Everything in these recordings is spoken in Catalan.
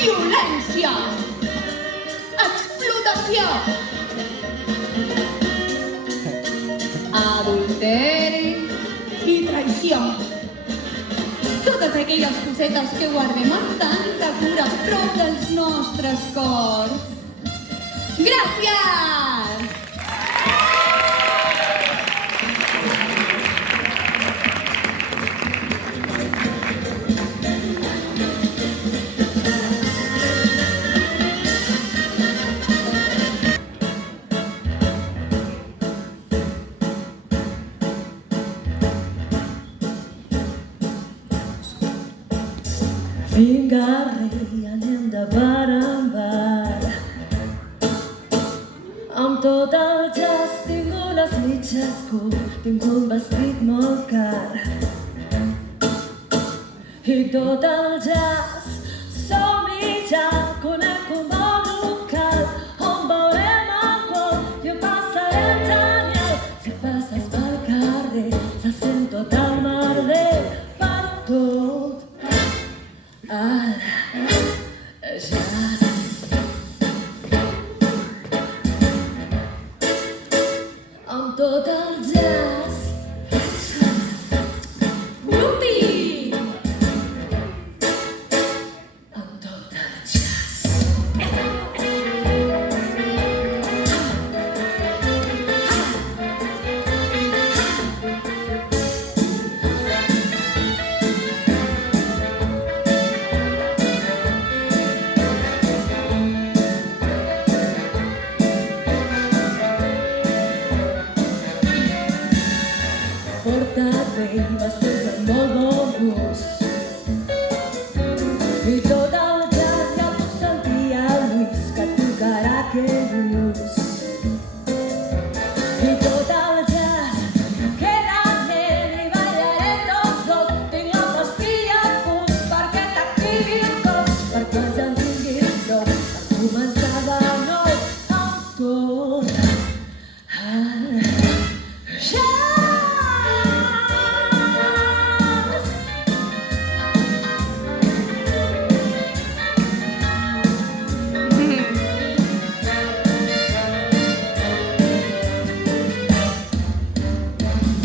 violència, explotació, adulteri i traïció. Totes aquelles cosetes que guardem amb tanta cura prop dels nostres cors. Gràcies! Vinga, rei, anem de bar en bar. Amb tot el jazz tinc unes mitges curt, tinc un vestit molt car. I tot el jazz som-hi ja, conec un bon local on veurem alcohol i ho passarem genial. Si passes pel carrer se sent tot el merder per tot el jazz. Amb tot el jazz. Upi! Amb tot el jazz. Porta't bé i vestits amb molt bon gust. I tot el jazz ja puc sentir a Luis que tocarà aquell blues. I tot el jazz queda ment i ballarem tots dos. Tinc la pastilla a punt perquè t'activi el cos, perquè ens en tinguis prou per començar de nou amb tot el jazz.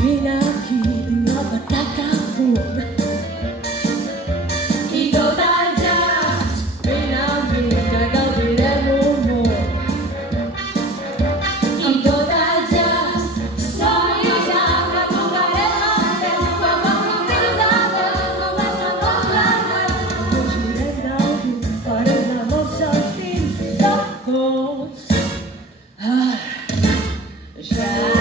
Vine aquí, tinc la pataca a punt. I tot el jazz, vine amb mi, que gaudirem un munt. I tot el jazz, som-hi ja, que tocarem el peu, quan fins a veu, només el nostre veu. Fugirem gaudint, farem l'amor sentint de fons el jazz.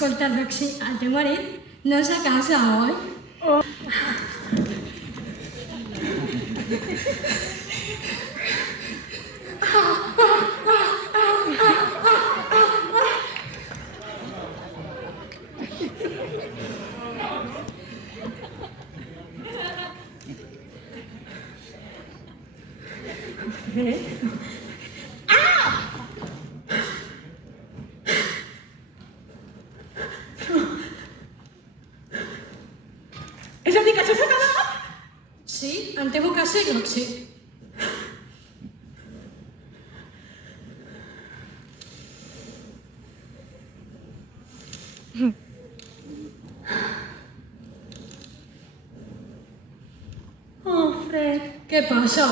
Escolta, Roxy, el teu marit no és a casa, oi? És a dir, que això s'ha acabat? Sí, em temo que sí, Roxy. Oh, Fred. Què passa?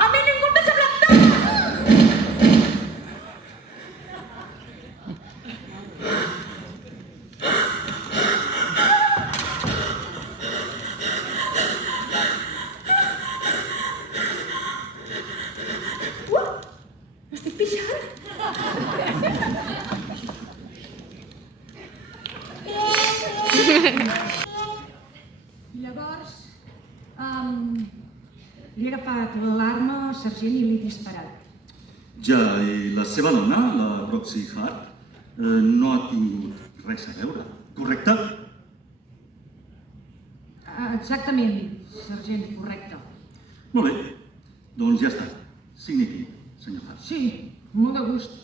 A mi ningú m'ha semblat tant! Estic pixant? Llavors, li he agafat l'arma al sergent i li he disparat. Ja, i la seva dona, la Roxy Hart, no ha tingut res a veure, correcte? Exactament, sergent, correcte. Molt bé, doncs ja està. Signi aquí, senyor Hart. Sí, amb molt de gust,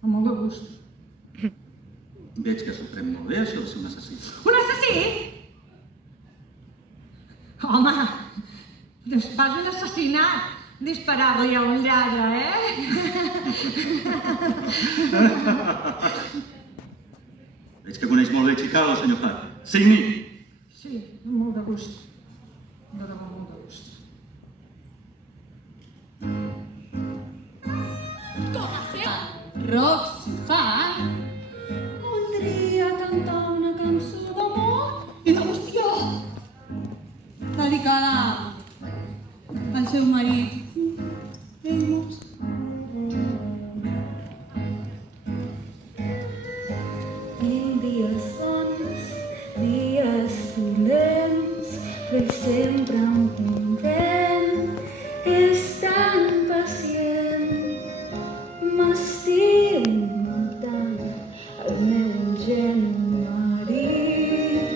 amb molt de gust. Veig que s'ho pren molt bé, això de ser un assassí. Un assassí? Home, és pas un assassinat disparar-li a un lladre, Veig que coneix molt bé Chicago, senyor Hart. Signi! Sí, amb molt de gust. De debò, molt de gust. Roxy Hart voldria cantar una cançó d'amor i devoció dedicada al seu marit, Amos. Tinc dies bons, dies dolents, però ell sempre em comprèn, és tan pacient. M'estimo tant el meu ingenu marit.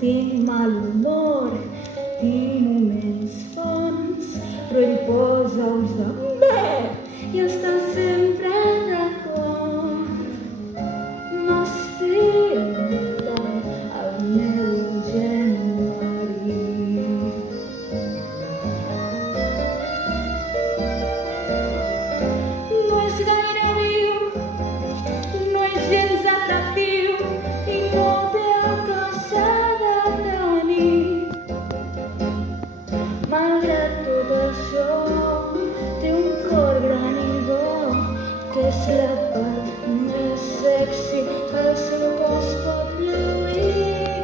Tinc mal humor, tinc moments bons, però ell posa ulls de bomber i està sempre d'acord. M'estimo tant el meu ingenu marit. No és gaire viu, no és gens atractiu i no té el que s'ha de tenir. Malgrat tot això, té un cor gran i bo, que és la part més sexy que el seu cos pot lluir.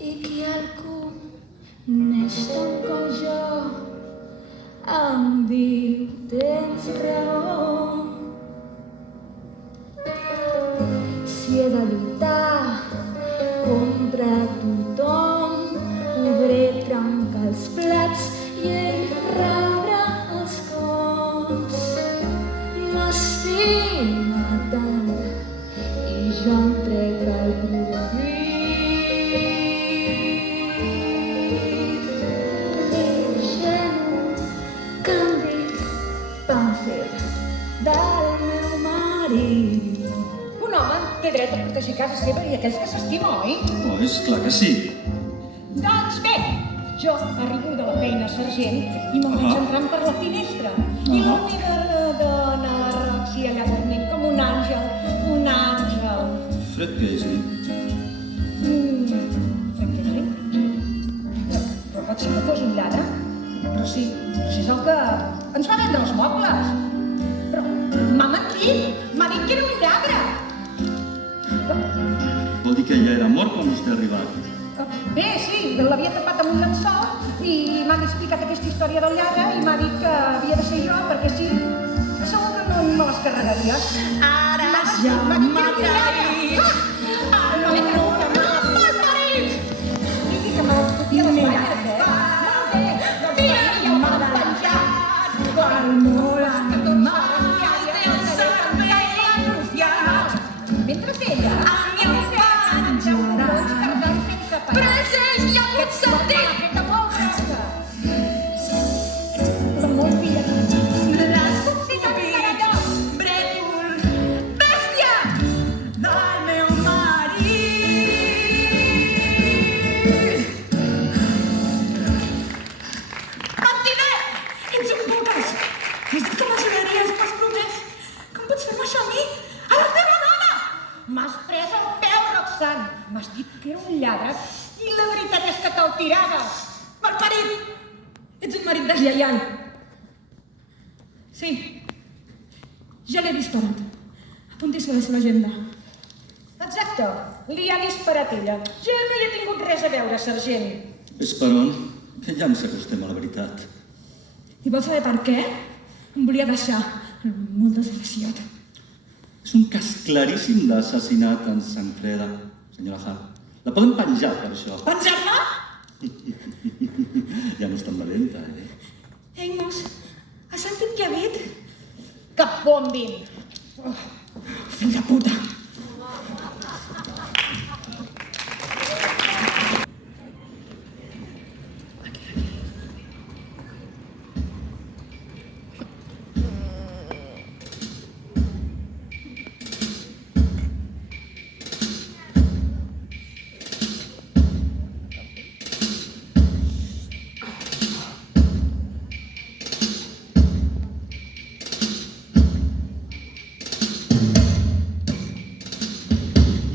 I qui el coneix tant com jo em diu tens raó. Si he de lluitar contra tothom, podré trencar els plats i ell rebre els cops. M'estima tant i jo em trec el profit. Ingenu, canvi, pàmfil del meu marit. Un home té dret a protegir casa seva i aquells que s'estima, oi? Oh, és clar que sí. Doncs bé, jo arribo de la feina, sergent, i me'n vaig entrant per la finestra. I la meva dona, la Roxy, allà dormint com un àngel, un àngel. Fred Paisley. Fred Paisley? Però pot ser que fos un lladre. Però sí és el que ens va vendre els mobles. Però m'ha mentit, m'ha dit que era un lladre. Vol dir que ja era mort quan vostè ha arribat. Bé, sí, l'havia tapat amb un llençol i m'han explicat aquesta història del lladre i m'ha dit que havia de ser jo, perquè sí, segur que no me les carregaria. Ara ja mataris el meu malparit! Digui que me les fotia les banyades, eh? Tira-li mal penjat per molar que tot mal té el cervell atrofiat. Mentre ella... El meu present i agut sentit! La molt filla. L'estúpid brètol bèstia del meu marit! Mentider! Ets un putas! Has dit que m'ajudaries, m'has promès. Com pots fer-me això a mi? A la teva dona! M'has pres el peu, Roxane. M'has dit que era un lladre i la veritat és que te'l tiraves. Malparit! Ets un marit deslleial. Sí. Ja l'he disparat. Apunti-s'ho a la seva agenda. Exacte, li ha disparat ella. Jo no hi he tingut res a veure, sergent. Esperon, que ja ens acostem a la veritat. I vols saber per què? Em volia deixar. Molt desgraciat. És un cas claríssim d'assassinat en sang freda, senyora Hart. La podem penjar per això. Penjar-me? Ja no és tan valenta, eh? Amos, has sentit què ha dit? Que bombin! Fill de puta.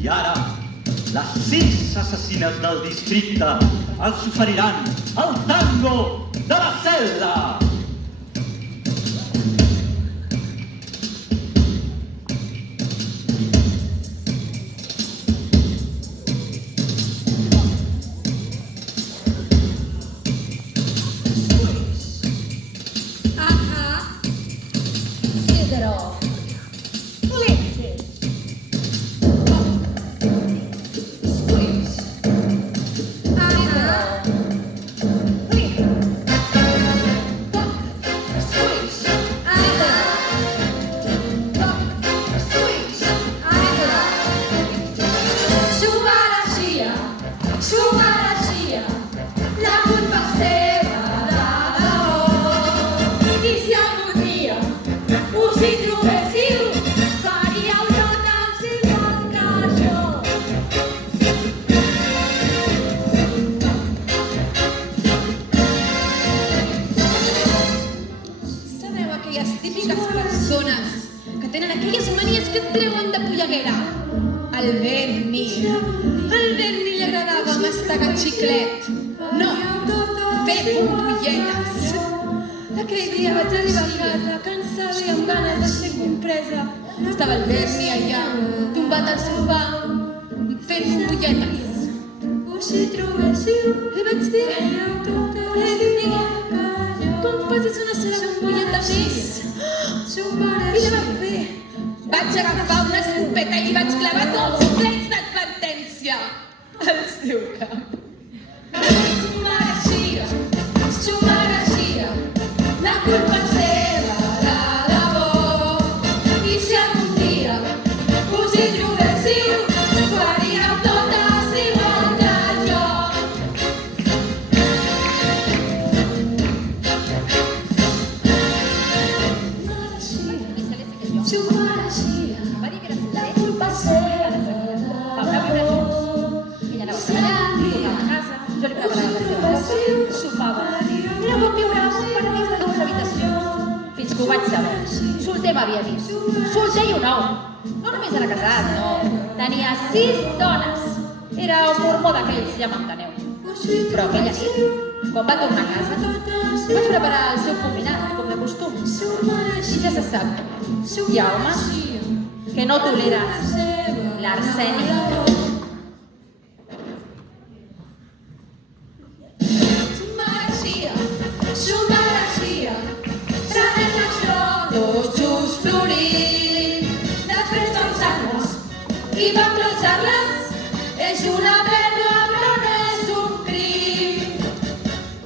I ara, les 6 assassines del districte els oferiran el tango de la cel·la! El Berni li agradava mastegar xiclet. No, fer bombulletes. Aquell dia vaig arribar a casa cansada i amb ganes de ser compresa. Estava el Berni allà, tombat al sofà, fent bombulletes. Li vaig dir, Berni, com facis una sola bombolleta més? I la va fer. Vaig agafar una escopeta i li vaig clavar 2 plets d'advertència al seu cap. S'ho mereixia, la culpa seva, la debò. I si algun dia us hi trobéssiu, faríeu totes igual que jo. S'ho mereixia, la culpa seva, la debò. Ella anava a treballar, tornava a casa, jo li preparava la seva cosa, sopava. Era com viure en un paradís de 2 habitacions. Fins que ho vaig saber. Solter m'havia dit. Solter i un ou. No només era casat, no. Tenia 6 dones. Era un mormó d'aquells, ja m'enteneu. Però aquella nit, quan va tornar a casa, vaig preparar el seu combinat, com de costum. I ja se sap, hi ha homes que no toleren l'arsènic. una pèrdua però no és un crim.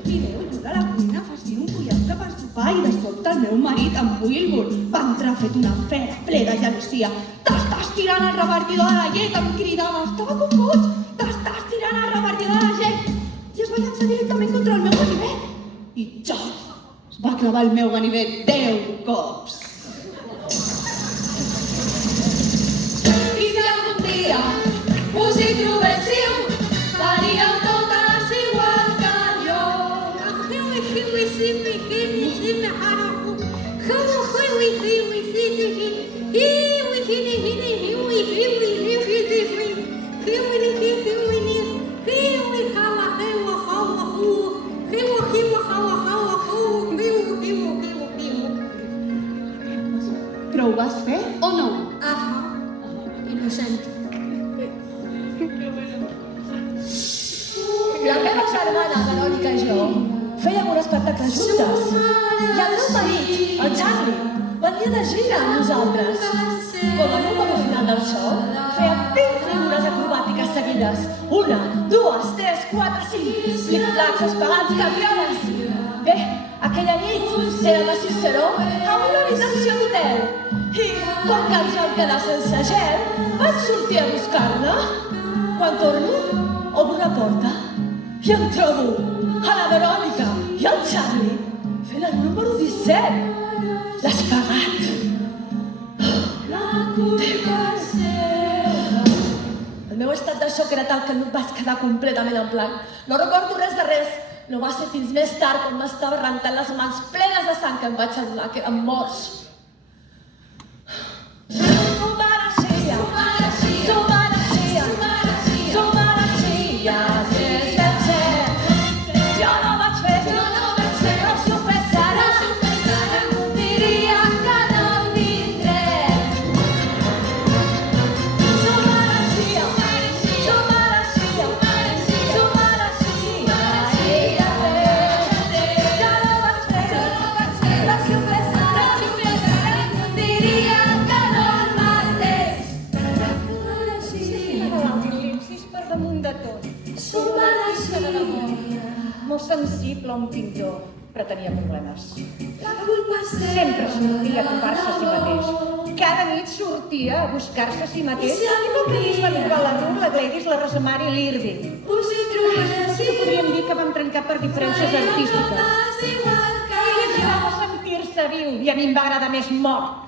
Mireu, ajuda a la cuina facint un pollastre per sopar i de sobte el meu marit, en Wilbur, va entrar fet una fera ple de gelosia. T'estàs tirant el repartidor de la llet, em cridava, estava com boig. T'estàs tirant el repartidor de la llet. I es va llançar directament contra el meu ganivet. I xof! Es va clavar el meu ganivet 10 cops. I si algun dia us hi trobéssiu, faríeu totes igual que jo. Però ho vas fer o no? Innocent. La meva germana, Verònica i jo, fèiem un espectacle juntes. I el meu marit, el Charlie, venia de gira amb nosaltres. Com a número final del show, fèiem 20 figures acrobàtiques seguides. 1, 2, 3, 4, 5. Flic-flacs, espagats, cabrioles. Bé, aquella nit érem a Ciceró a una habitació d'hotel. I, com que ens vam quedar sense gel, vaig sortir a buscar-la. Quan torno, obro la porta i em trobo a la Verònica i el Charlie fent el número 17. L'has pagat. El meu estat de xoc era tal que no vaig quedar completament en blanc. No recordo res de res. No va ser fins més tard quan m'estava arrencant les mans plenes de sang que em vaig adonar que eren morts. Molt sensible a un pintor, però tenia problemes. Sempre sortia a apropar-se a si mateix. Cada nit sortia a buscar-se a si mateix i com que ells van trobar la Ruth, la Gladys, la Rosemary i l'Irving. Podríem dir que vam trencar per diferències artístiques. I li agradava sentir-se viu i a mi em va agradar més mort.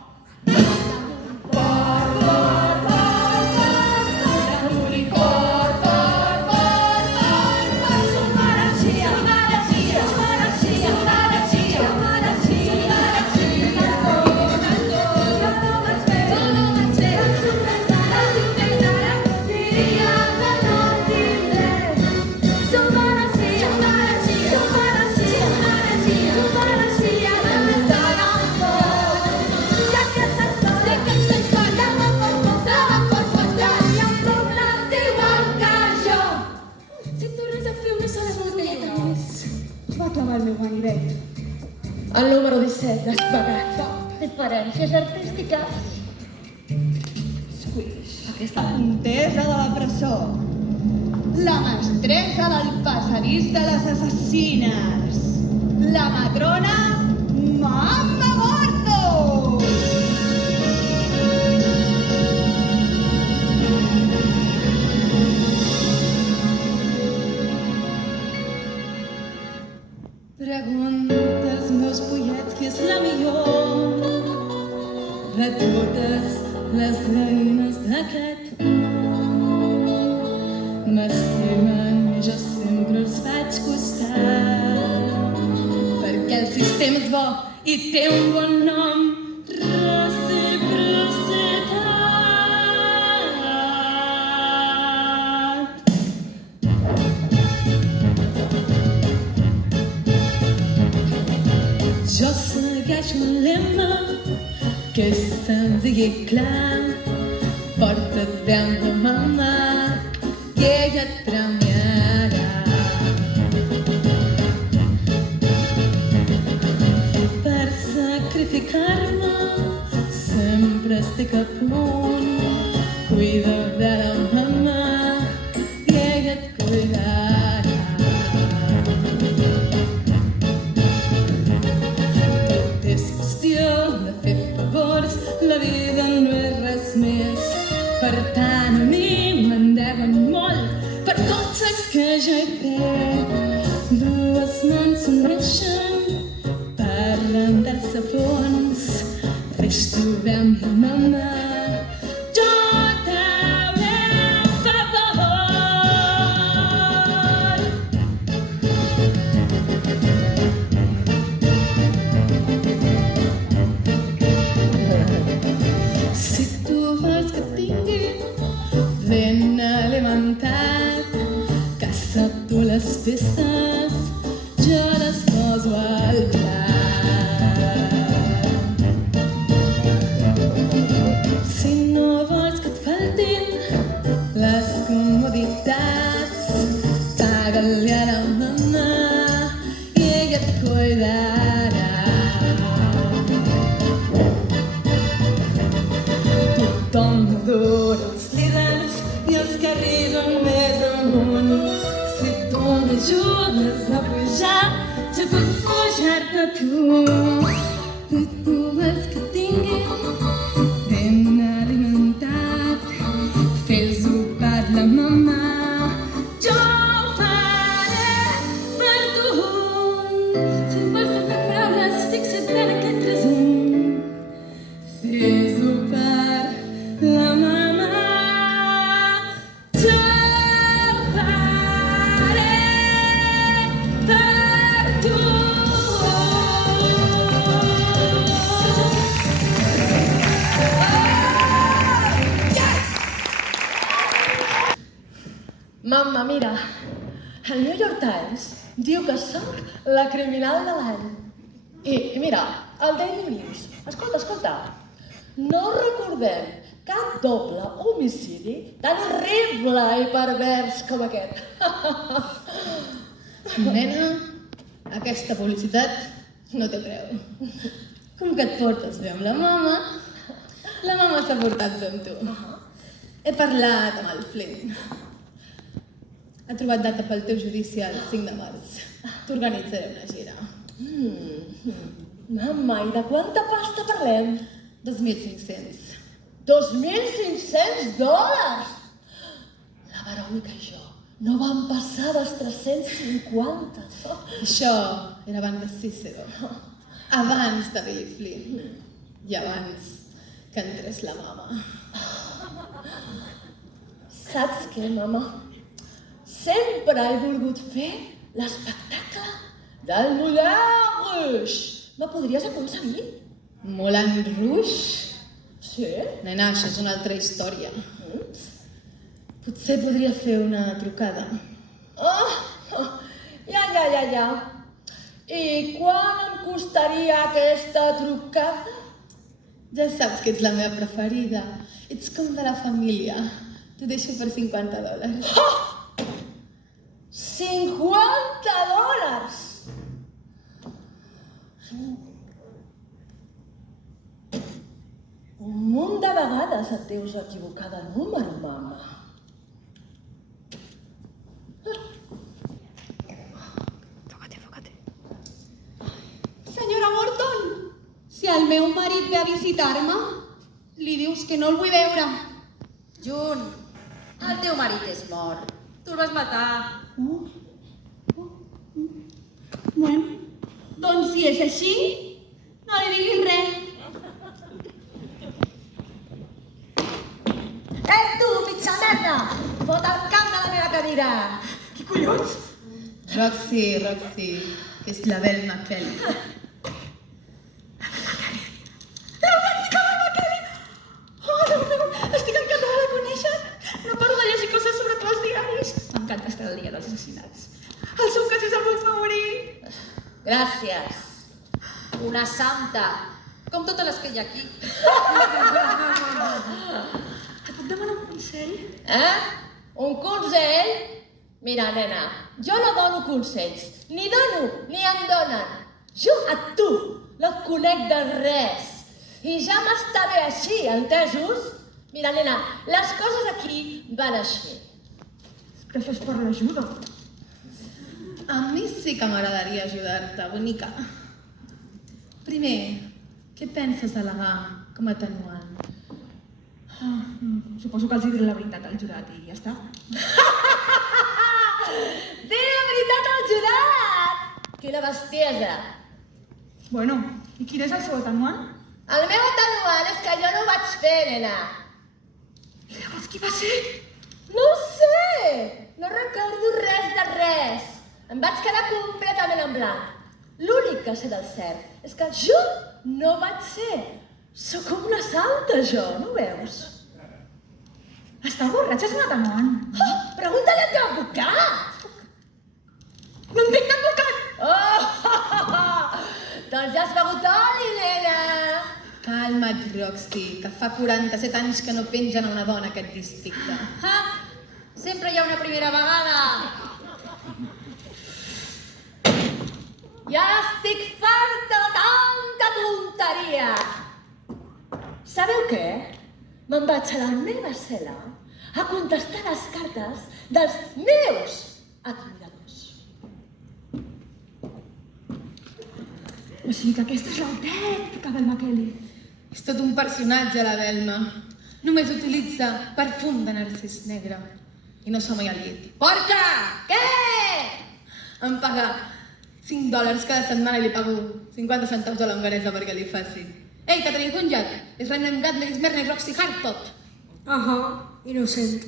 El meu ganivet. El número 17, l'has pagat. Diferències artístiques. Squish, aquesta comtessa de la presó. La mestressa del passadís de les assassines. La matrona Mamma Morto! Pregunta als meus pollets qui és la millor de totes les reines d'aquest món. M'estimen i jo sempre els faig costat perquè el sistema és bo i té un bon nom. Jo segueixo un lema que és senzill i clar. Porta't bé amb ta mamà i ella et premiarà. Per sacrificar-me sempre estic a punt. Cuida bé la mamà estuve amb la mama. Jo t'hauré un favor. Si tu vols que tingui ben alimentat, que sap tu les peces, jo les poso al plat. Si no vols que et faltin les comoditats, paga-li a la mama i ella et cuidarà. Tothom adora els líders i els que arriben més amunt. Si tu m'ajudes a pujar, jo puc pujar-te a tu. Si tu vols que tingui ben alimentat, fes-ho per la mama, jo ho faré per tu. Si vols saber paraules, fixa't en aquest resum. Fes-ho per la mama, jo ho faré per tu. Mamma, mira, el New York Times diu que sóc la criminal de l'any. I mira, el Daily News, escolta, no recordem cap doble homicidi tan horrible i pervers com aquest. Nena, aquesta publicitat no té preu. Com que et portes bé amb la mama s'ha portat bé amb tu. He parlat amb el Flynn. Ha trobat data pel teu judici el 5 de març. T'organitzaré una gira. Mamma, i de quanta pasta parlem? 2.500. 2.500 dòlars! La Verònica i jo no vam passar dels 350. Això era abans de Cicero. Abans de Billy Flynn. I abans que entrés la mama. Saps què, mama? Sempre he volgut fer l'espectacle del Moulin Rouge. Me podries aconseguir? Moulin Rouge? Sí? Nena, això és una altra història. Potser podria fer una trucada. Ja. I quan em costaria aquesta trucada? Ja saps que ets la meva preferida. Ets com de la família. T'ho deixo per $50. 50 dòlars! Un munt de vegades et deus equivocar de número, mama. Senyora Morton, si el meu marit ve a visitar-me, li dius que no el vull veure. Jun, el teu marit és mort. Tu el vas matar. Bueno, doncs si és així, no li diguis res. Tu, mitja merda! Fot el camp de la meva cadira! Qui collons? Roxy, que és la Belle McKelly. Estic encantada de conèixer. No paro de llegir coses sobre tu als diaris. M'encanta estar al dia dels assassinats. El seu cas és el meu favorit. Gràcies. Una santa. Com totes les que hi ha aquí. Et puc demanar un consell? Un consell? Mira, nena, jo no dono consells. Ni dono, ni em donen. Jo a tu no et conec de res. I ja m'està bé així, entesos? Mira, nena, les coses aquí van així. Gràcies per l'ajuda. A mi sí que m'agradaria ajudar-te, bonica. Primer, què penses al·legar com a atenuant? Suposo que els diré la veritat al jurat i ja està. Té la veritat al jurat! Quina bestiesa! Bueno, i quin és el seu atenuant? El meu atenuant és que jo no ho vaig fer, nena. I llavors qui va ser? No ho sé! No recordo res de res. Em vaig quedar completament en blanc. L'únic que sé del cert és que jo no vaig ser. Sóc com una santa, jo, no ho veus? Està borratxa, és un atenuant. Oh, pregunta-li al teu advocat! No entenc d'advocat! Oh! Doncs ja has begut oli, nena! Calma't, Roxy, que fa 47 anys que no pengen a una dona a aquest districte. Sempre hi ha una primera vegada. Ja estic farta de tanta tonteria! Sabeu què? Me'n vaig a la meva cel·la a contestar les cartes dels meus admiradors. O sigui que aquesta és l'autèntica Velma Kelly. És tot un personatge, la Velma. Només utilitza perfum de narcís negre. I no som mai al llit. Porca! Què? Em paga $5 cada setmana i li pago 50 centaus de l'hongaresa perquè li faci. Ei, Catherine Hunjak, és Rainem Gadler, Smerna i Roxy Hartot. Innocent.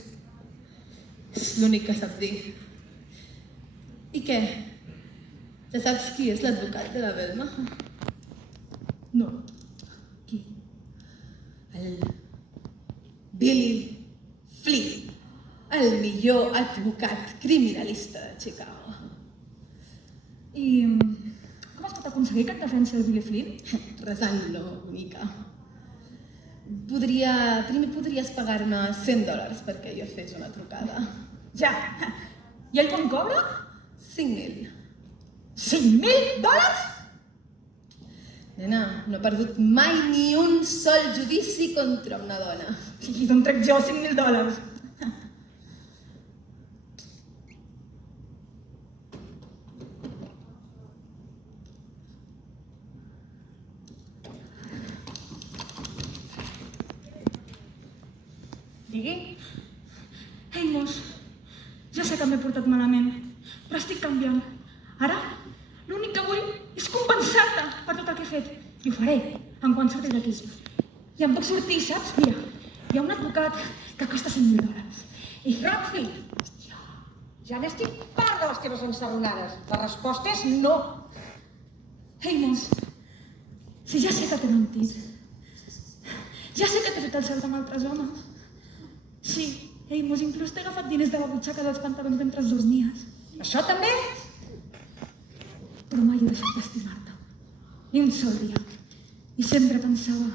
És l'únic que sap dir. I què? Ja saps qui és l'advocat de la Velma? No. Qui? El Billy Flynn, el millor advocat criminalista de Chicago. I com es pot aconseguir que et defensi el Billy Flynn? Resant-lo una mica. Primer podries pagar-me $100 perquè jo fes una trucada. Ja. I ell com cobra? 5.000. 5.000 $? Nena, no he perdut mai ni un sol judici contra una dona. I d'on trec jo 5.000 $? Digui? Ei, mos, ja sé que m'he portat malament, però estic canviant. Ara, l'únic que vull és compensar-te per tot el que he fet. I ho faré, en quan surti d'aquí. I em puc sortir, saps? Mira, hi ha un advocat que costa $100.000. I Roxy! Ja n'estic part de les teves ensarronades. La resposta és no. Ei, mos, si ja sé que t'he mentit, ja sé que t'he fet el cert amb altres homes. Sí, ei, mos, inclús t'he agafat diners de la butxaca dels pantalons mentre dormies. Això també? Però mai he deixat d'estimar-te. Ni un sol dia. I sempre pensava,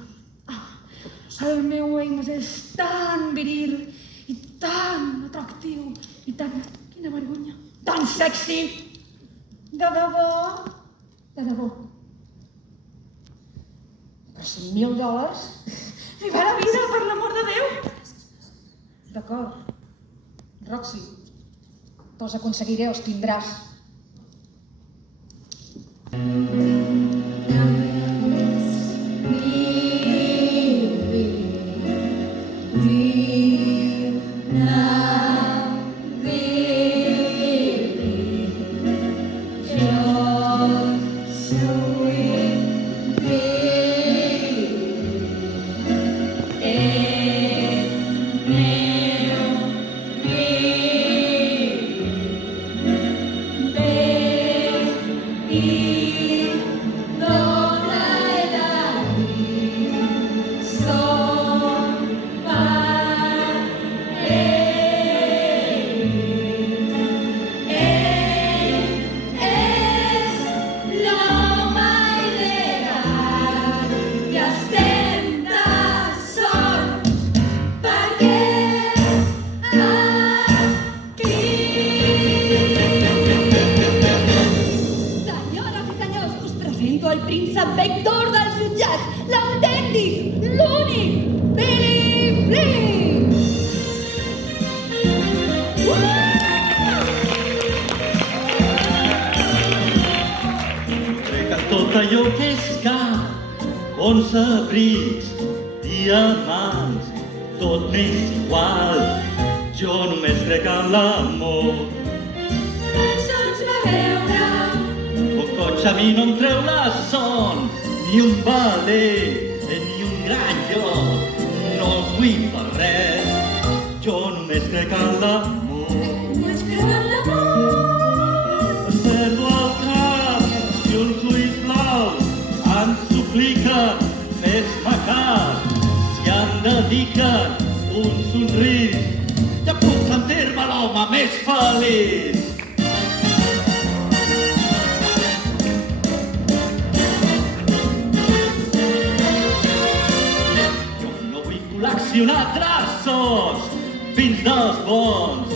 el meu Amos és tan viril i tan atractiu i tan... Quina vergonya. Tan sexy! De debò? De debò. Per $100.000? Li va la vida, per l'amor de Déu! D'acord. Roxy, te'ls aconseguiré, els tindràs. allò que és car, bons abrics, diamants, tot m'és igual. Jo només crec en l'amor. Se'ns va veure. Un cotxe a mi no em treu la son, ni un ballet, gran, jo no els vull per res. Jo només crec en l'amor. Només crec en l'amor. Em perdo el cap i uns ulls blaus em supliquen, fes-me cas. Si em dediquen un somrís, ja puc sentir-me l'home més feliç. Jo no vull col·leccionar traços, fins dels bons,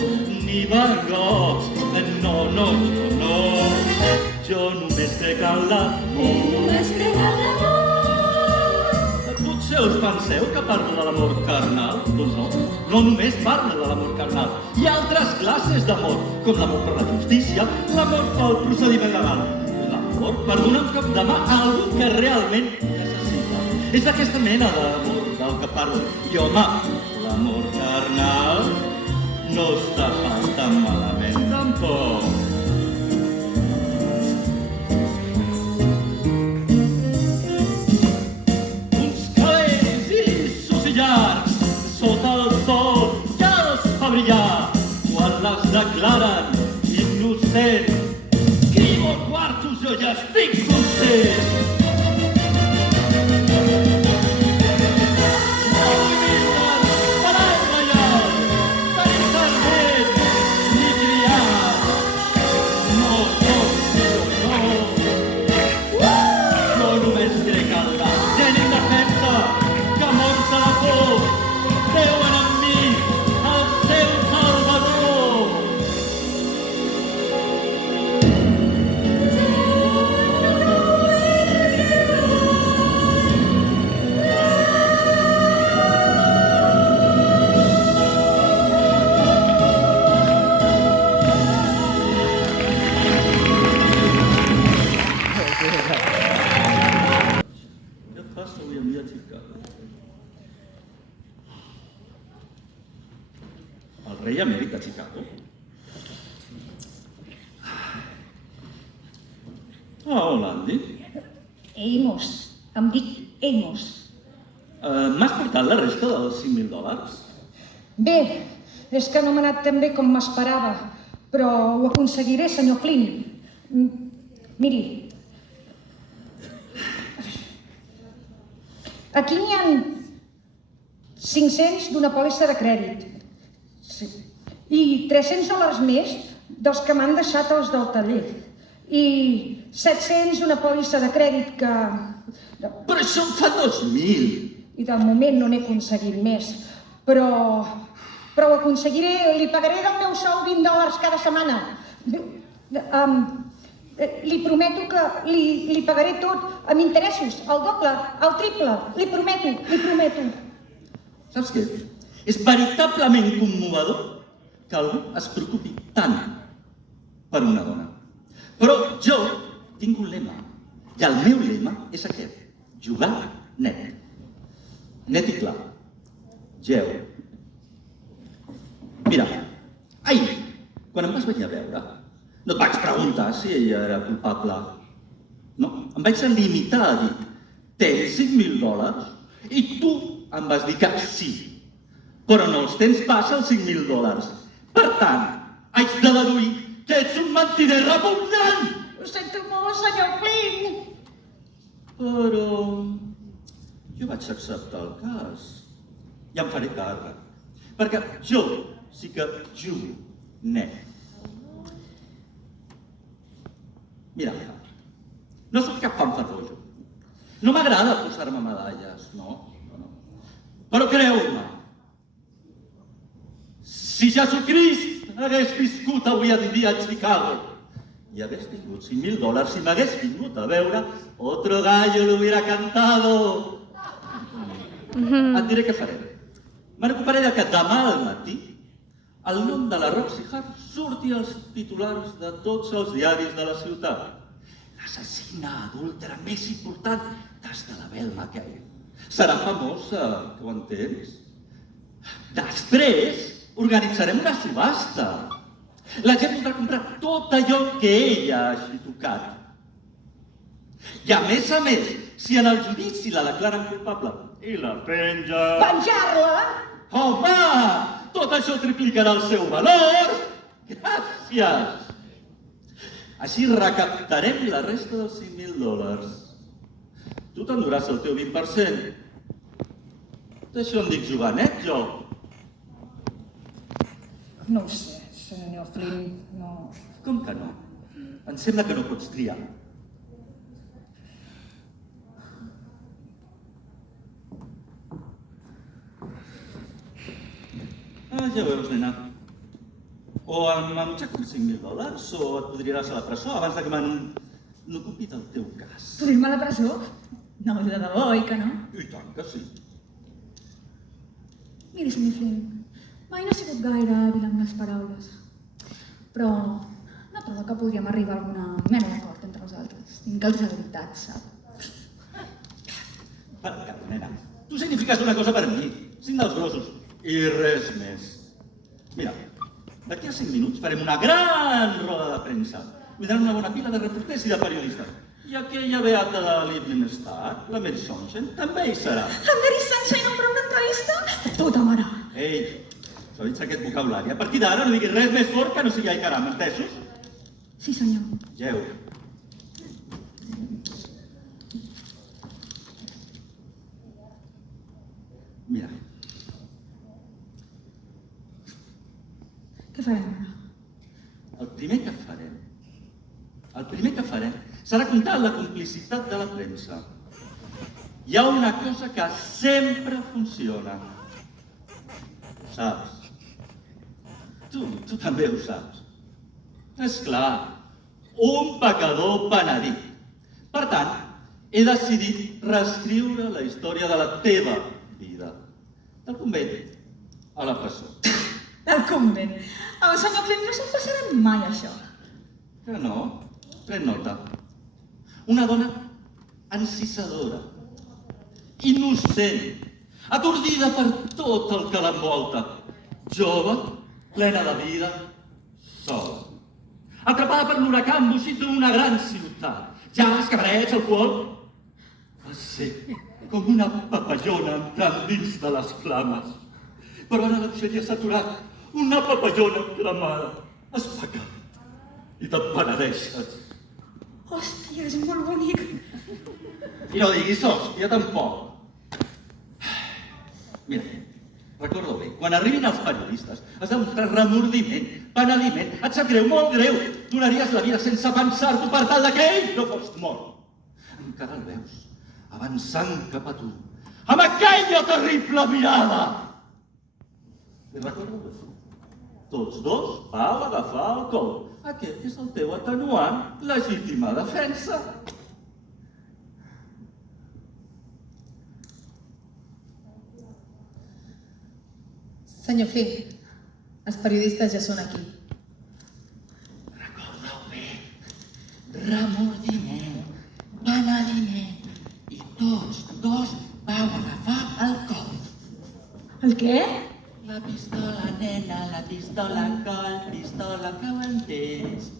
ni Van Goghs. No, no, jo no. Jo només crec en l'amor. Només crec en l'amor. Potser us penseu que parlo de l'amor carnal? Doncs no, no només parlo de l'amor carnal. Hi ha altres classes d'amor, com l'amor per la justícia, l'amor pel procediment legal, l'amor per donar un cop de mà a algú que realment necessita. És aquesta mena d'amor del que parlo. I home, l'amor carnal no està pas tan malament tampoc. Sota el sol ja els fa brillar quan les declaren innocents. Cribo quartos, jo ja estic content. No vull viure per al reial, per internet ni criat. No, no, no, no. Jo només crec en la gent indefensa que mort de la por. Veuen en mi el seu salvador. Què passa avui en dia, Chicago? El rei emèrit a Chicago? Hola, Andy. Amos, em dic Amos. M'has portat la resta dels $5.000? Bé, és que no m'ha anat tan bé com m'esperava, però ho aconseguiré, senyor Flynn. Miri, aquí n'hi ha 500 d'una pòlissa de crèdit. Sí. I $300 més dels que m'han deixat els del taller. I 700 una pòlissa de crèdit que... Però això en fa 2.000. I de moment no n'he aconseguit més. Però ho aconseguiré, li pagaré del meu sou $20 cada setmana. Li prometo que li pagaré tot amb interessos, el doble, el triple. Li prometo, li prometo. Saps què? És veritablement commovedor que algú es preocupi tant per una dona. Però jo tinc un lema, i el meu lema és aquest, jugar net. Net i clar. Geu. Mira, ahir, quan em vas venir a veure, no et vaig preguntar si ella era culpable. No, em vaig limitar a dir, tens $5.000? I tu em vas dir que sí. Però no els tens pas els $5.000. Per tant, haig de deduir que ets un mentider repugnant! Ho sento molt, senyor Flynn. Però jo vaig acceptar el cas. Ja em faré càrrec. Perquè jo sí que jugo net. Mira, no sóc cap fanfarrojo. No m'agrada posar-me medalles, no. Però creu-me, si Jesucrist hagués viscut avui en dia a Chicago i hagués tingut $5.000 i m'hagués vingut a veure, otro gallo lo hubiera cantado. Et diré què faré. Me recuperaré que demà al matí el nom de la Roxy Hart surti als titulars de tots els diaris de la ciutat. L'assassina adúltera més important des de la Belle McKay. Serà famosa, que ho entens? Després organitzarem una subhasta. La gent podrà comprar tot allò que ella hagi tocat. I a més, Si en el judici la declaren culpable i la pengen... Penjar-la? Home! Tot això triplicarà el seu valor! Gràcies! Així recaptarem la resta dels $5.000. Tu t'enduràs el teu 20%. D'això en dic jugar net, jo. No ho sé, senyor Flynn, no... Com que no? Em sembla que no pots triar. Ja veus, nena. O em xaco $5.000 o et podries a la presó abans que n'ocupi del teu cas. Podrir-me a la presó? No, de debò, oi que no? I tant que sí. Miri, senyor Flynn, mai no he sigut gaire hàbil amb les paraules. Però no trobo que podríem arribar a alguna mena d'acord entre nosaltres. Tinc els habilitats, sap? Per nena, tu signifiques una cosa per mi. 5 dels grossos. I res més. Mira, d'aquí a 5 minuts farem una gran roda de premsa. Vindran una bona pila de reporters i de periodistes. I aquella beata de l'Evening Star, la Mary Sunshine, també hi serà. La Mary Sunshine em farà una entrevista? Tota mare! Ei, suavitza aquest vocabulari. A partir d'ara no diguis res més fort que no sigui ai caram, entesos? Sí, senyor. Geu. Mira. Què farem ara? El primer que farem serà comptar la complicitat de la premsa. Hi ha una cosa que sempre funciona. Ho saps. Tu també ho saps. És clar, un pecador penedit. Per tant, he decidit reescriure la història de la teva vida. Del convent a la presó. Del convent. El senyor Flynn no se'n passarà mai, això. Que no? Pren nota. Una dona encisadora, innocent, atordida per tot el que l'envolta, jove, plena de vida, sola. Atrapada per l'huracà embogit d'una gran ciutat. Jazz, cabarets, alcohol... Va ser com una papallona entrant dins de les flames. Però ara l'auxèria s'ha aturat. Una papallona cremada. Has pecat. I te'n penedeixes. Hòstia, és molt bonic. I no diguis hòstia, tampoc. Mira, recordo bé, quan arribin els periodistes has de mostrar remordiment, penediment, et sap greu, molt greu. Donaries la vida sense pensar-t'ho per tal que ell no fos mort. Encara el veus, avançant cap a tu, amb aquella terrible mirada. I recordo bé, tots dos vau agafar el col. Aquest és el teu atenuant, legítima defensa. Senyor Flynn, els periodistes ja són aquí. Recorda-ho bé. Remordiment, penediment. I tots dos vau agafar el col. El què? La pistola, nena, la pistola, col, pistola, que ho he entès.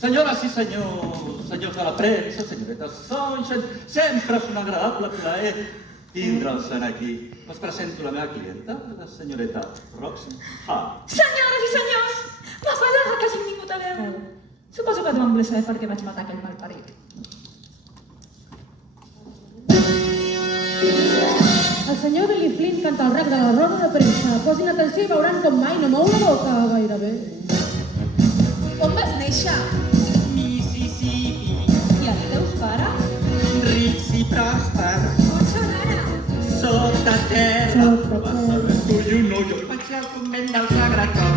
Senyores i senyors de la premsa, senyoreta Sunshine, sempre és un agradable plaer tindre'ls aquí. Us presento la meva clienta, la senyoreta Roxy Hart. Senyores i senyors, m'afalaga que hagin vingut a veure. Suposo que et van voler saber per què vaig matar aquell malparit. El senyor Billy Flynn canta el rap de la roda de premsa. Posin atenció i veuran com mai no mou la boca, gairebé. On vas néixer? Mississippi, I els teus pares? rics i pròspers, On són ara? sota terra. Sota Vas saber tu i un no, jo vaig al convent del Sagrat Cor.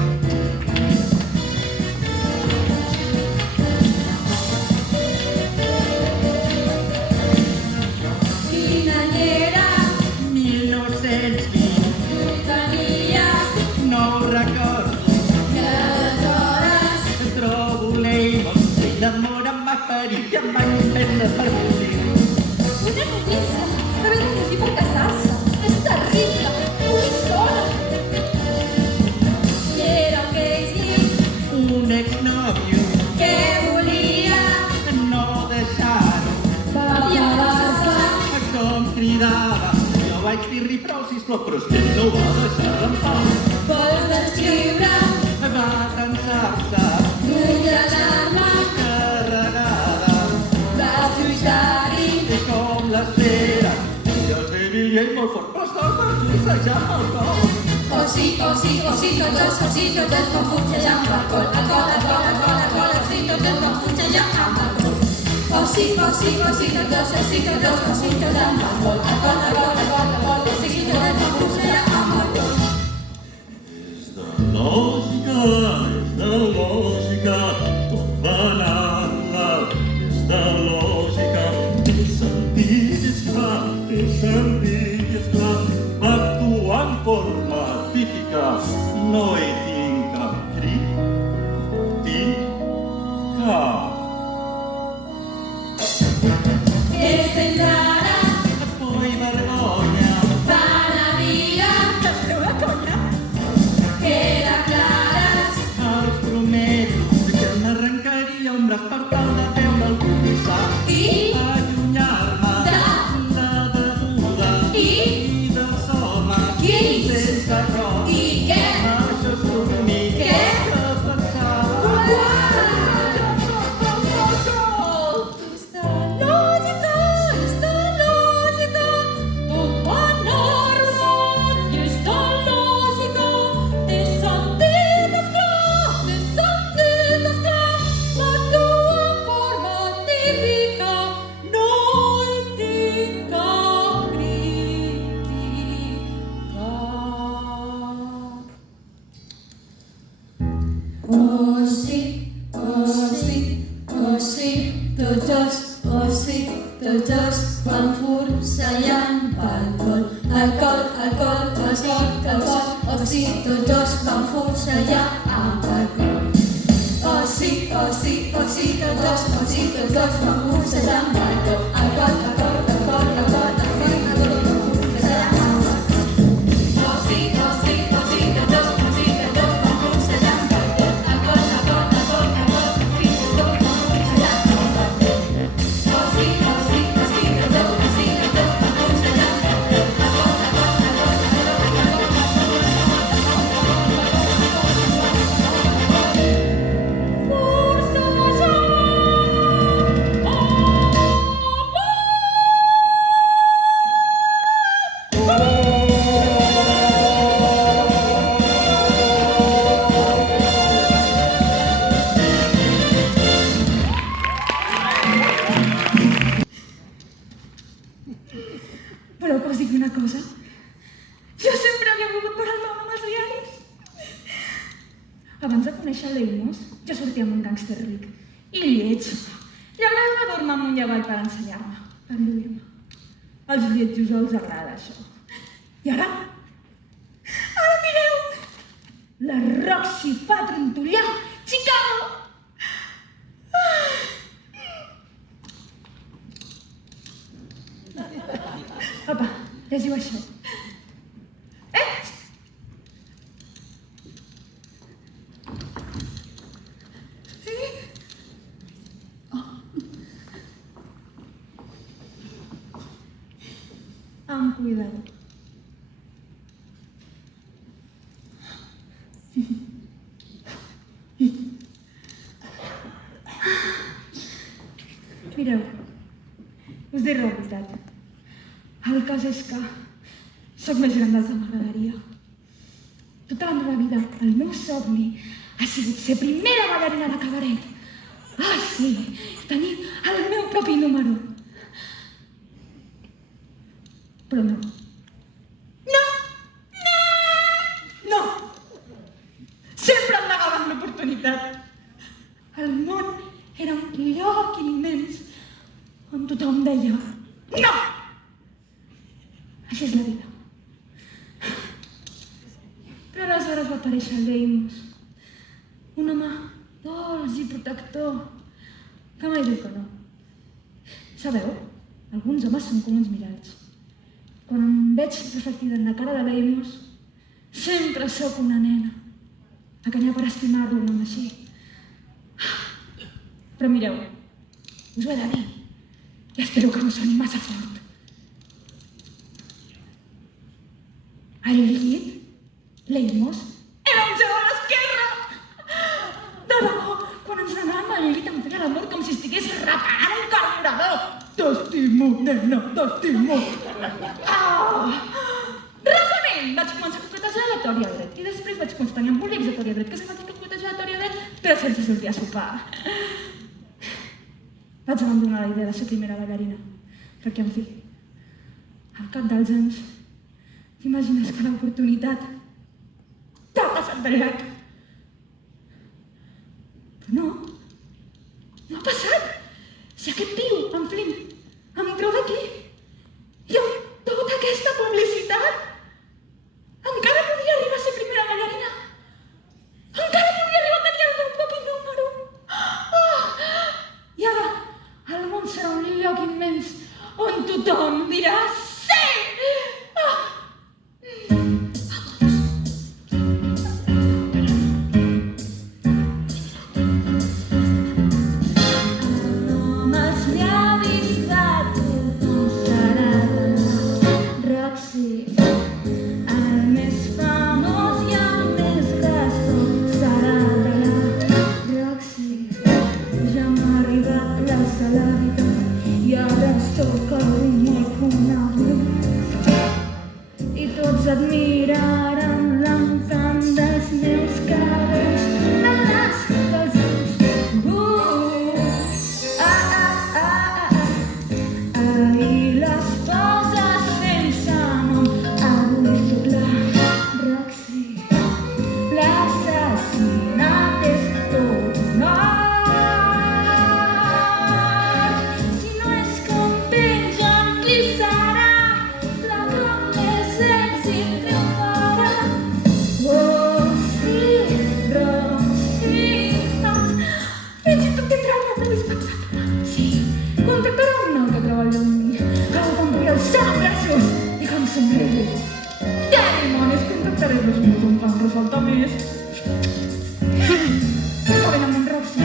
Quin any era? 1920, Tenies no ho recordo. i aleshores Trobo l'Eimon, i l'amor em va ferir i em van prendre per morir. Una notícia! Que ve de fugir per casar-se! És terrible! Vull sola! i era el que es diu Un exnòvio que volia no deixar prou, sisplau, però és que ell no ho va deixar en pau. Vols descriure Va cansar-se d'una alarma, carregada va lluitar-hi. i com l'espera. I el dèbil i ell molt fort, però estava bossejant el cor. Ositos dos, con fuchillant alcohol, alcohol, ositos dos, con fuchillant alcohol. Ositos dos, ositos amb alcohol, alcohol, ositos dos, con fuchillant alcohol. És de lògica, tot va anar-la, és de lògica. Té sentit, és clar, va actuar en forma típica. No hi tinc cap crítica. És entrada, Por vergonya, panadilla, queda clares. els prometo que m'arrencaria un braç per tal de veure el comissar. I Allunyar-me de beguda i dels homes Quins? sense cor. I què? Això és l'únic Què? que pensava. Tots dos van forcejant alcohol, tots dos van forcejar amb alcohol. Tots dos van forcejar amb alcohol, Voleu que us digui una cosa? Jo sempre havia volgut veure el nom amb els diaris. Abans de conèixer l'Eimos, jo sortia amb un gàngster ric i lleig. Li agradava dormir amb un llevall per ensenyar-me, per lluir-me. Als lletjos els agrada això. I ara? Ara mireu! La Roxy fa trontollar Chicago! Apa, llegiu això. Amb cuidado. Mireu, us diré la veritat. El cas és que sóc més gran del que m'agradaria. Tota la meva vida, el meu somni ha sigut ser primera ballarina de cabaret. Ah, sí, tenir el meu propi número. Però no. No! No! No! Sempre em negaven l'oportunitat. El món era un lloc immens on tothom deia no! Així és la vida. Però aleshores va aparèixer l'Eimos, un home dolç i protector, que mai diu que no. Sabeu, alguns homes són com uns miralls. Quan em veig reflectida en la cara de l'Eimos, sempre sóc una nena, pequeña per estimar-lo un home així. Però mireu, us ho he de dir, i espero que no soni massa fort. T'estimo, nena, t'estimo. Resament! Vaig començar a coquetejar a la teoria dret i després vaig constanyar amb bolígrafs de teoria dret que se vaig coquetejar a la teoria dret però sense sortir a sopar. Vaig abandonar la idea de ser primera ballarina perquè, en fi, al cap dels anys t'imagines que l'oportunitat t'ha passat de llarg. Però no ha passat. Si aquest tio, en Flynn, em treu d'aquí i amb tota aquesta publicitat encara podria arribar a ser primera ballarina. Encara podria arribar a tenir el meu propi número. I ara el món serà un lloc immens on tothom dirà sí! Admiraran l'enfant dels meus cabells, de les dels ulls. Ahir les coses sense nom, avui sóc la Roxy. L'assassinat és tot un art. Si no és com pengen, qui serà la que més èxit triomfarà? Roxy, Roxy, fins i tot tindrà el meu espectacle. Sí, contactarà un noi que treballa amb mi, que em vull alçar braços i que em somriu. Què dimonis, contactaré els meus on fan ressaltar més. Que ben amb en Roxy.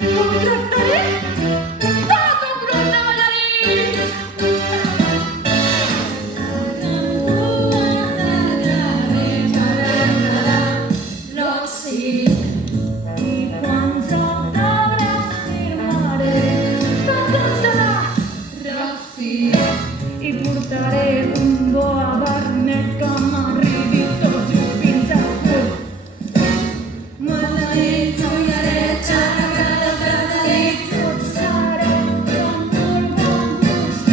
Com ho tractaré? Tot un grup de ballarins! Roxy. I quants autògrafs firmaré per constar Roxy. I portaré un boa vermell que m'arribi tot just fins al cul. Molta nit, ullereig, arregada de nit, tot serà com un bon gust.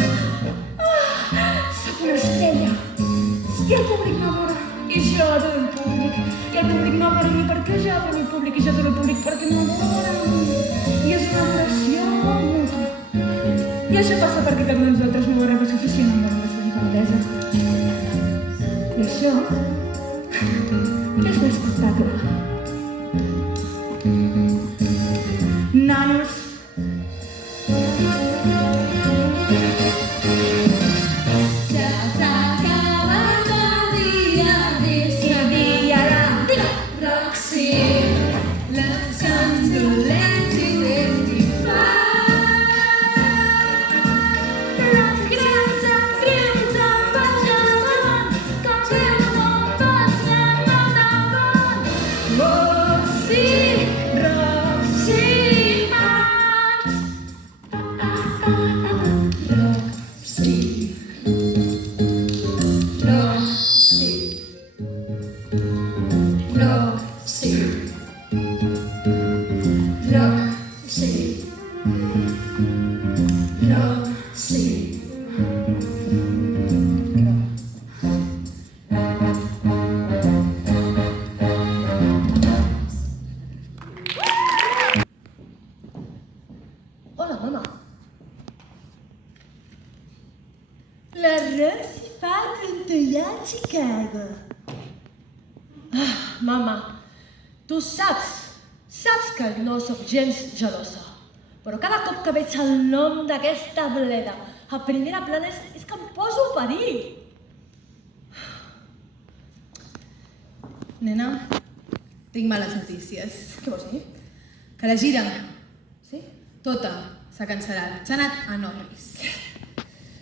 Sóc una estrella i el públic m'adora i jo adoro el públic i el públic m'adora a mi perquè jo adoro el públic i jo adoro el públic perquè m'adora a mi i és una adoració mútua. I això passa perquè cap de nosaltres no ho rep suficient amb la nostra infantesa. I això és l'espectacle. Nanos. Ja s'ha acabat el dia, Roxy, les candolets i testifar. Les grans actrius em vaig endavant, que feu no passem endavant. Roxy, Roxy Marx. Hola, mama. La Roxy fa 31 anys a Chicago. Mama, tu saps que no sóc gens gelosa, però cada cop que veig el nom d'aquesta bleda a primera plana és que em poso a parir. Nena, tinc males notícies. Què vols dir? Que la gira, Sí? tota, s'ha cancel·lat. S'ha anat a Norris.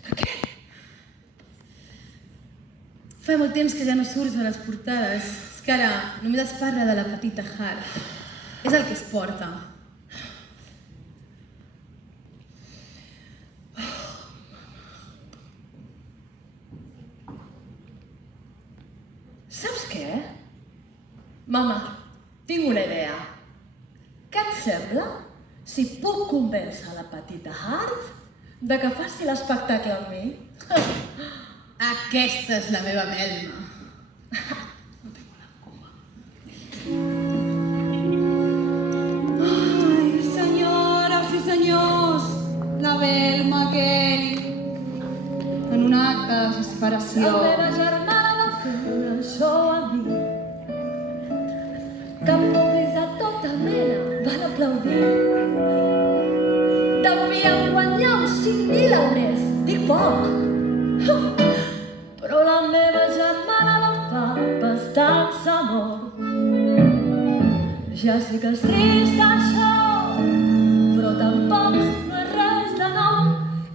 Per què? Fa molt temps que ja no surts a les portades. És que ara només es parla de la petita Hart. És el que es porta. Saps què? Mama, tinc una idea. Què et sembla si puc convèncer la petita Hart de que faci l'espectacle amb mi? Aquesta és la meva Velma. Ai, senyores i senyors, la Velma Kelly. En un acte de separació. La meva germana va fer un show a mi. Que públics de tota mena van aplaudir. Devien guanyar uns 5.000 al mes, dic poc. Però la meva germana la fa bastant amor. Ja sé que és trist això, però tampoc no és res de nou.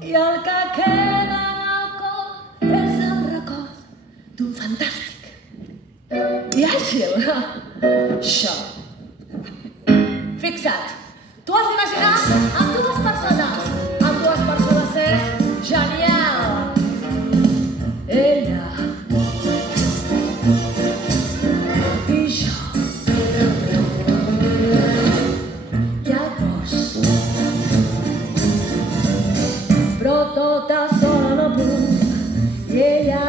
I el que queda en el cor és el record d'un fantàstic i àgil show. Fixa't, tu has d'imaginar amb dues persones és genial. Ella i jo. Però tota sola no puc, i ella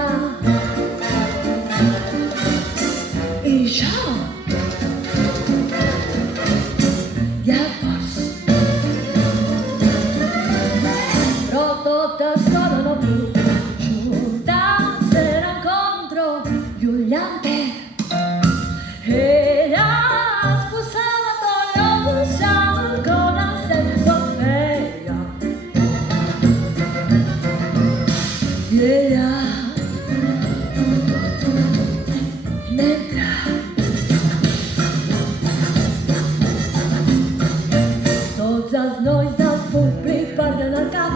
i jo. Llavors, però tota sola no puc, juntant-se n'encontro i un llampec. Ella es posava dolorosa con acento feo. I ella, mentre tots els nois del públic perden el cap,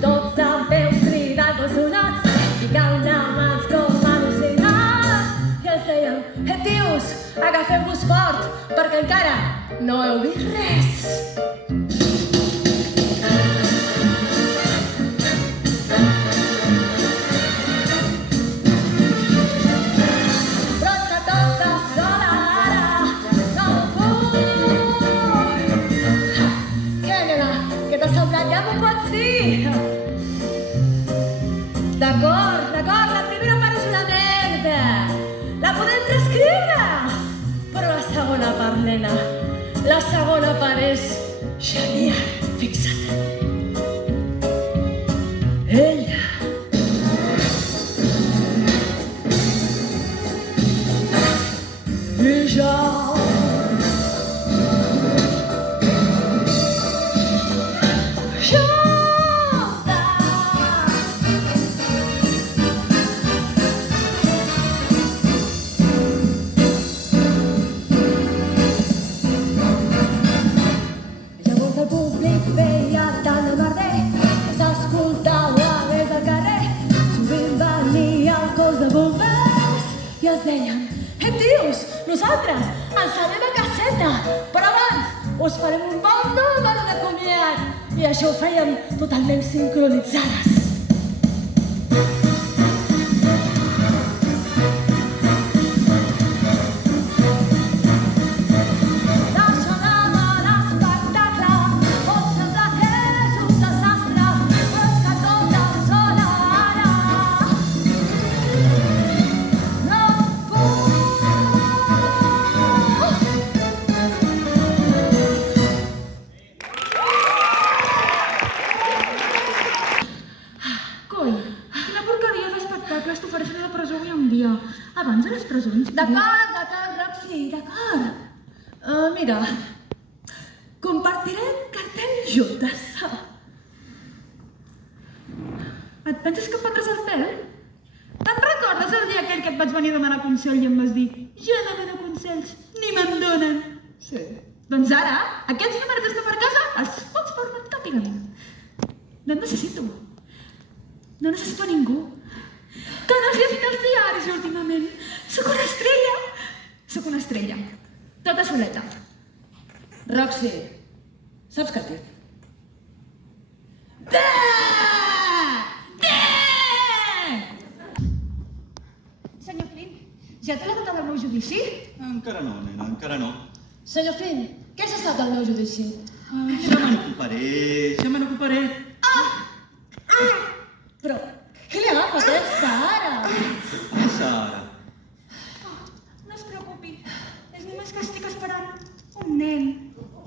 tots amb veus cridant ressonats, ficant mans com al·lucinats, i els deien: tios, agafeu-vos fort, perquè encara no heu vist res. Però està tota sola ara, no puc. Què, nena, què t'ha semblat? Ja m'ho pots dir? D'acord, la primera part és una merda. La podem reescriure. Però la segona part, nena, la segona part és genial. Fixa't. Ella i jo. Llavors el públic veia tant el merder que s'escoltava des del carrer. Sovint venia el cos de bombers i els deien: tios, nosaltres ensenyem a caseta, però abans us farem un bon número de comiat. I això ho fèiem totalment sincronitzades. Abans a les presons... D'acord, Roxy, d'acord. Mira, compartirem cartell juntes. Et penses que em prendràs el pèl? Te'n recordes el dia aquell que et vaig venir a demanar consell i em vas dir: jo no dono consells, ni me'n donen? Sí. Doncs ara, aquests numerets que per casa els pots formatar pigament. No et necessito. No necessito a ningú. Que no has llegit els diaris últimament. Sóc una estrella. Sóc una estrella. Tota soleta. Roxy, saps què et dic? Senyor Flynn, Ja té la data del meu judici? Encara no, nena, encara no. Senyor Flynn, què s'ha estat del meu judici? Ja me n'ocuparé. Però què li agafa aquesta ara? Què passa ara? No es preocupi, és només que estic esperant un nen.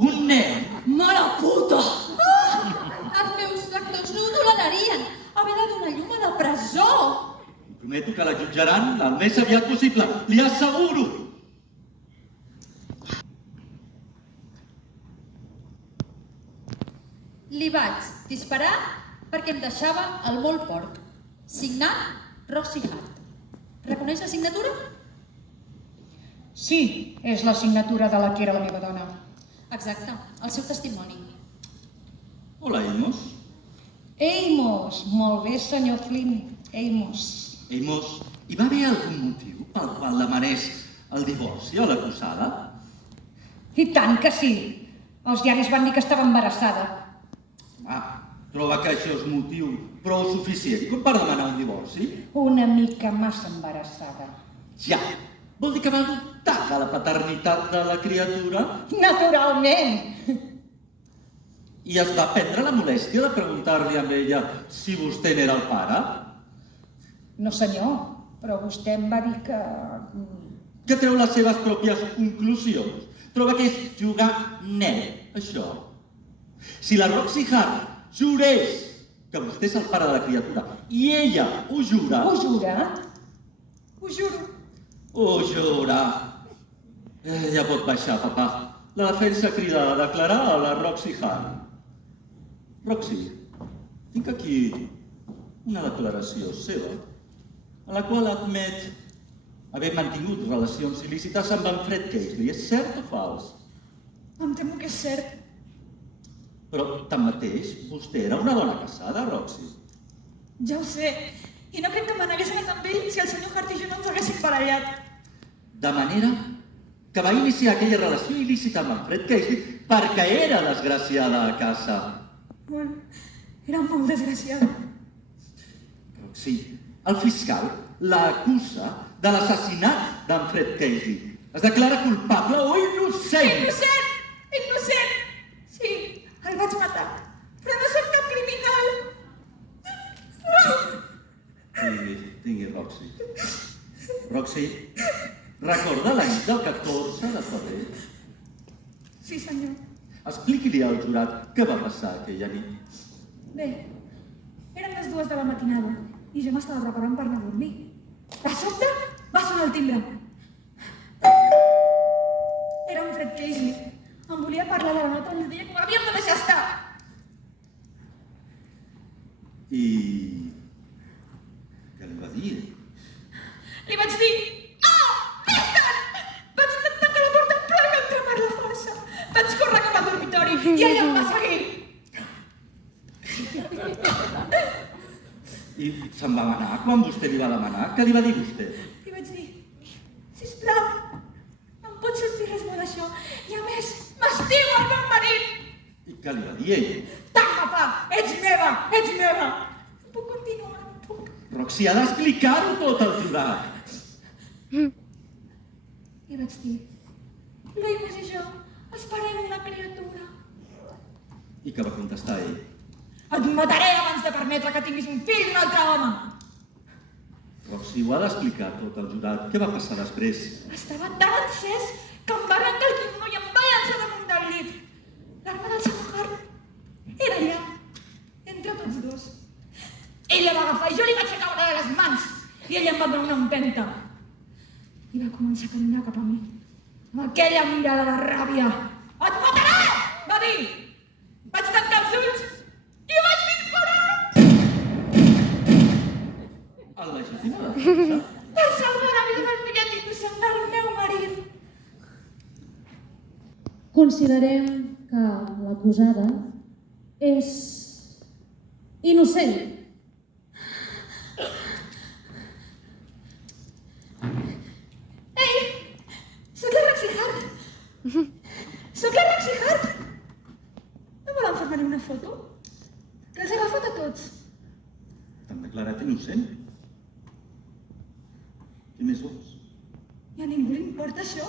Un nen? Mare puta! Els meus lectors no ho tolerarien. Haver de donar llum a la presó. Prometo que la jutjaran el més aviat possible, li asseguro. Li vaig disparar perquè em deixava el molt porc. Signat Roxy Hart. Reconeix la signatura? Sí, és la signatura de la que era la meva dona. Exacte, el seu testimoni. Hola, Amos. Amos, molt bé, senyor Flynn. Amos. Amos, hi va haver algun motiu pel qual demanés el divorci a l'acusada? I tant que sí. Els diaris van dir que estava embarassada. Troba que això és motiu prou suficient com per demanar un divorci? Una mica massa embarassada. Ja, vol dir que va dubtar de la paternitat de la criatura? Naturalment! I es va prendre la molèstia de preguntar-li a ella si vostè n'era el pare? No, senyor, però vostè em va dir que... Que treu les seves pròpies conclusions. Troba que és jugar net, això. Si la Roxy Hart jurés que vostè és el pare de la criatura i ella ho jura... Ho jura? Ho juro. Ho jura. Ja pot baixar, papà. La defensa crida a declarar a la Roxy Hart. Roxy, tinc aquí una declaració seva, en la qual admet haver mantingut relacions il·lícites amb en Fred Casely. És cert o fals? Em temo que és cert. Però, tanmateix, vostè era una dona casada, Roxy. Ja ho sé. I no crec que me n'hagués anat amb ell si el senyor Hart i jo no ens haguéssim barallat. De manera que va iniciar aquella relació il·lícita amb en Fred Casely perquè era desgraciada a casa. Bueno, era molt desgraciada. Roxy, el fiscal l'acusa de l'assassinat d'en Fred Casely. Es declara culpable o innocent? Innocent! Innocent! Sí, el vaig matar. Però no soc cap criminal. Tingui, Roxy. Roxy, recorda la nit del 14 de febrer? Sí, senyor. Expliqui-li al jurat què va passar aquella nit. Bé, eren les 2 de la matinada i jo m'estava preparant per anar a dormir. De sobte va sonar el timbre. Era en Fred Casely. Em volia parlar de la nota on li deia que ho havíem de deixar estar. I... què li va dir? Li vaig dir... Oh! Vés-te'n! Vaig intentar tancar la porta, però em va entramar la força. Vaig córrer cap al dormitori i ella em va seguir. I se'n va anar quan vostè li va demanar? Què li va dir vostè? Li vaig dir... Sisplau, no em pots sentir res bo d'això. I a més, m'estimo el meu marit. I què li va dir ell? Tant me fa! Ets meva! Ets meva! No puc continuar, no puc. Roxy, ha d'explicar-ho tot al jurat. I vaig dir... L'Amos i jo esperem una criatura. I què va contestar ell? Et mataré abans de permetre que tinguis un fill d'un altre home. Roxy, ho ha d'explicar tot al jurat. Què va passar després? Estava tan encès que em va arrencar el quimono i em va llançar damunt del llit. L'arma del senyor Hart era allà, entre tots dos. Ell la va agafar i jo li vaig fer caure de les mans. I ella em va donar una empenta. I va començar a caminar cap a mi. Amb aquella mirada de ràbia. Et mataré! Va dir. Vaig tancar els ulls i vaig disparar! El legítim de defensa? Per salvar la vida del fillet innocent del meu marit. Considerem que l'acusada és innocent. Ei! Soc la Roxy Hart! Soc la Roxy Hart! No volen fer-me una foto? Que els he agafat a tots. T'han declarat innocent? Què més vols? I a ningú li importa això?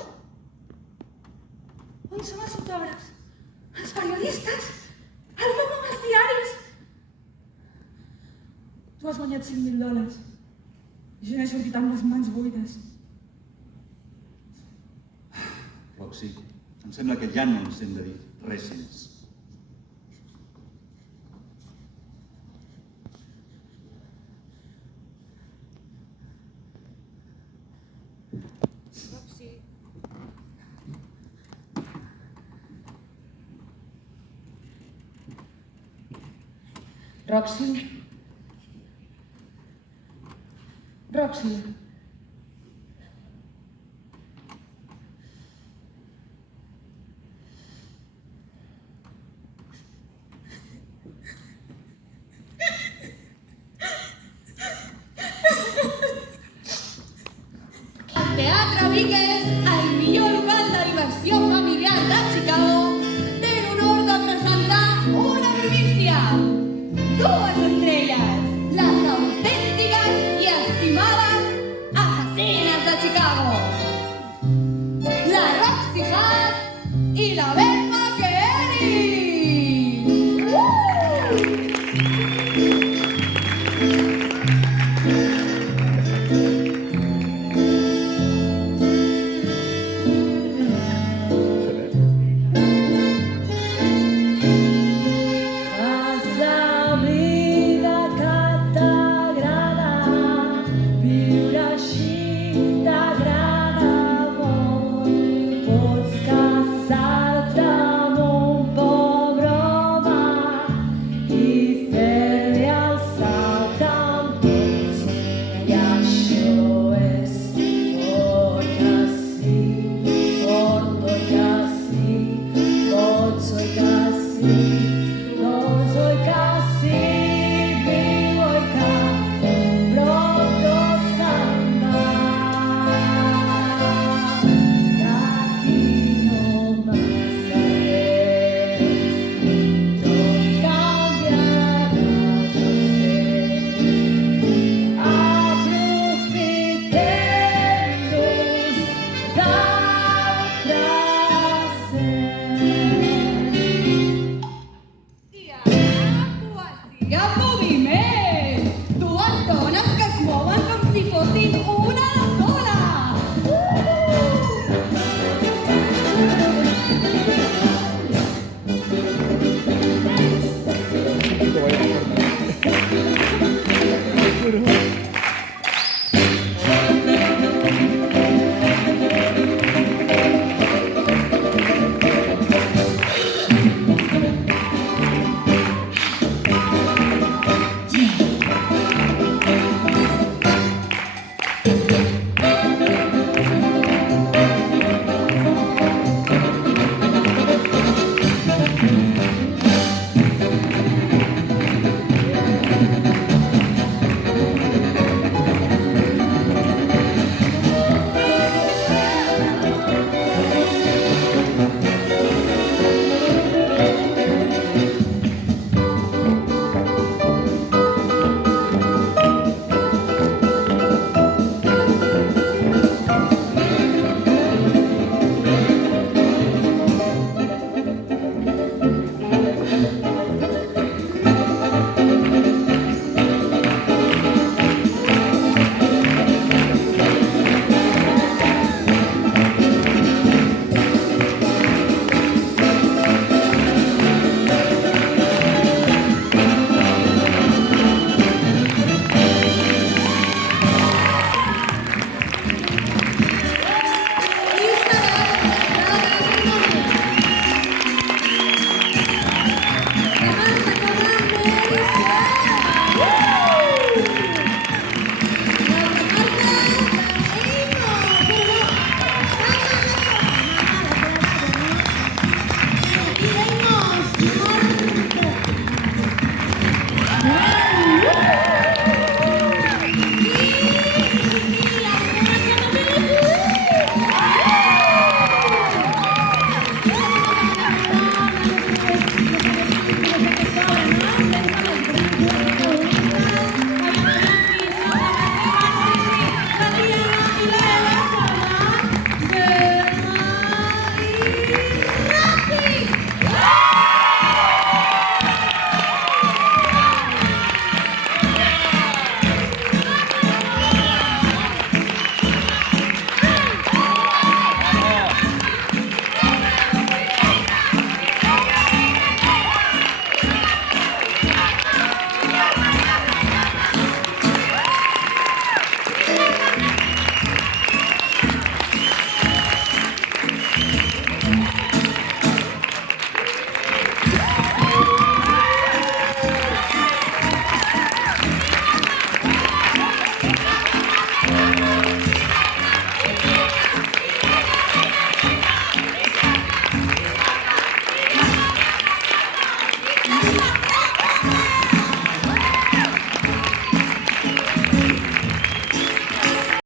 On són els fotògrafs? Els periodistes? El nom amb els diaris? Tu has guanyat $5.000. Jo n'he sortit amb les mans buides. Roxy, em sembla que ja no ens hem de dir res més. Roxy. Roxy. El Teatre Vickers, el millor local de diversió familiar de Chicago, té l'honor de presentar una primícia. 2 estrelles, les autèntiques i estimades assassines de Chicago. La Roxy Hart i la Beth McEnery. Fas la vida que t'agrada, viure així t'agrada molt. Pots casar-te amb un pobre home i fer-li el salt amb tots. I això és oi que sí, fort oi que sí, pots oi que sí. Doncs oi que sí, viu oi que, però tot se'n va. D'aquí no massa res, tot canviarà, jo sé. Aprofitem-nos del present. Hi ha moviment! 2 dones que es mouen com si fossin una sola! Esto vaya a ser.